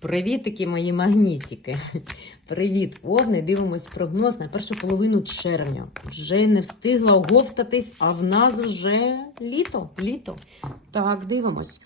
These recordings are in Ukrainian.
Привітики, мої магнітики. Привіт, Овни. Дивимось прогноз на першу половину червня. Вже не встигла оговтатись, а в нас вже літо. Літо. Так, дивимось.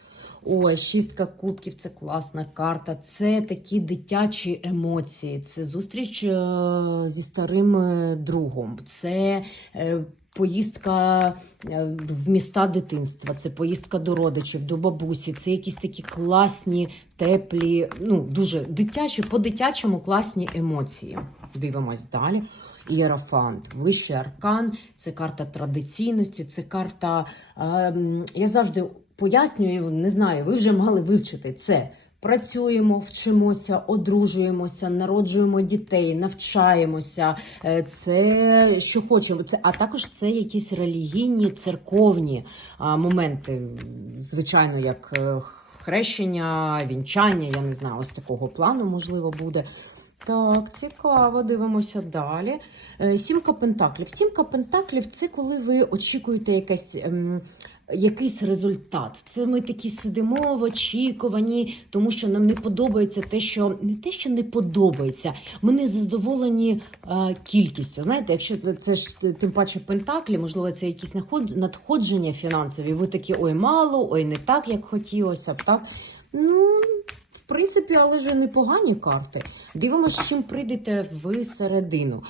Ой, шістка кубків це класна карта. Це такі дитячі емоції. Це зустріч е, зі старим е, другом. Це е, поїздка е, в міста дитинства, це поїздка до родичів, до бабусі. Це якісь такі класні, теплі, ну дуже дитячі, по-дитячому класні емоції. Дивимось далі. Ієрофант, вищий аркан, це карта традиційності, це карта. е, я завжди пояснюю, не знаю, ви вже мали вивчити це. Працюємо, вчимося, одружуємося, народжуємо дітей, навчаємося. Е, Це що хочемо. Це а також це якісь релігійні церковні моменти, звичайно, як е, хрещення, вінчання. Я не знаю, ось такого плану можливо буде. Так, цікаво, дивимося далі. Е, Сімка пентаклів. Сімка пентаклів це коли ви очікуєте якесь. ем, Якийсь результат. Це ми такі сидимо в очікуванні, тому що нам не подобається те, що не те, що не подобається. Ми не задоволені е, кількістю. Знаєте, якщо це ж тим паче пентаклі, можливо, це якісь надходження фінансові. Ви такі ой, мало, ой, не так, як хотілося б. Так ну принципі, але ж непогані карти. Дивимося, чим прийдете ви середину.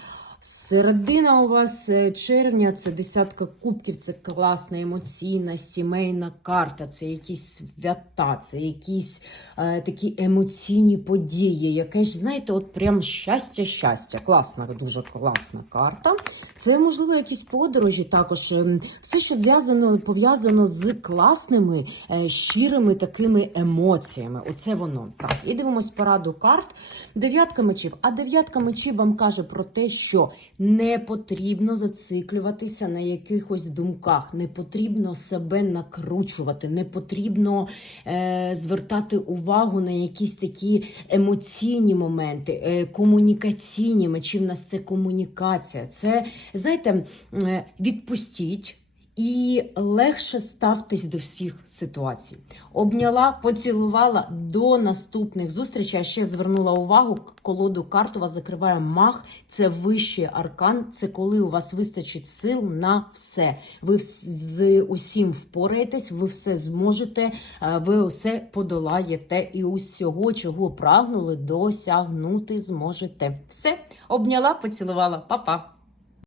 Середина у вас е, червня це десятка кубків, це класна емоційна сімейна карта, це якісь свята, це якісь е, такі емоційні події. Якесь, знаєте, от прям щастя-щастя. Класна, дуже класна карта. Це, можливо, якісь подорожі також. ем, Все, що зв'язано, пов'язано з класними, е, щирими такими емоціями. Оце воно. Так, і дивимось пораду карт. Дев'ятка мечів. А дев'ятка мечів вам каже про те, що не потрібно зациклюватися на якихось думках, не потрібно себе накручувати, не потрібно е, звертати увагу на якісь такі емоційні моменти, е, комунікаційні мечі. В нас це комунікація. Це, знаєте, е, відпустіть. І легше ставтесь до всіх ситуацій. Обняла, поцілувала до наступних зустрічей. А ще звернула увагу, колоду карт у вас закриває мах. Це вищий аркан. Це коли у вас вистачить сил на все. Ви з усім впораєтесь, ви все зможете, е, ви усе подолаєте і усього, чого прагнули, досягнути зможете. Все, обняла, поцілувала, Па-па.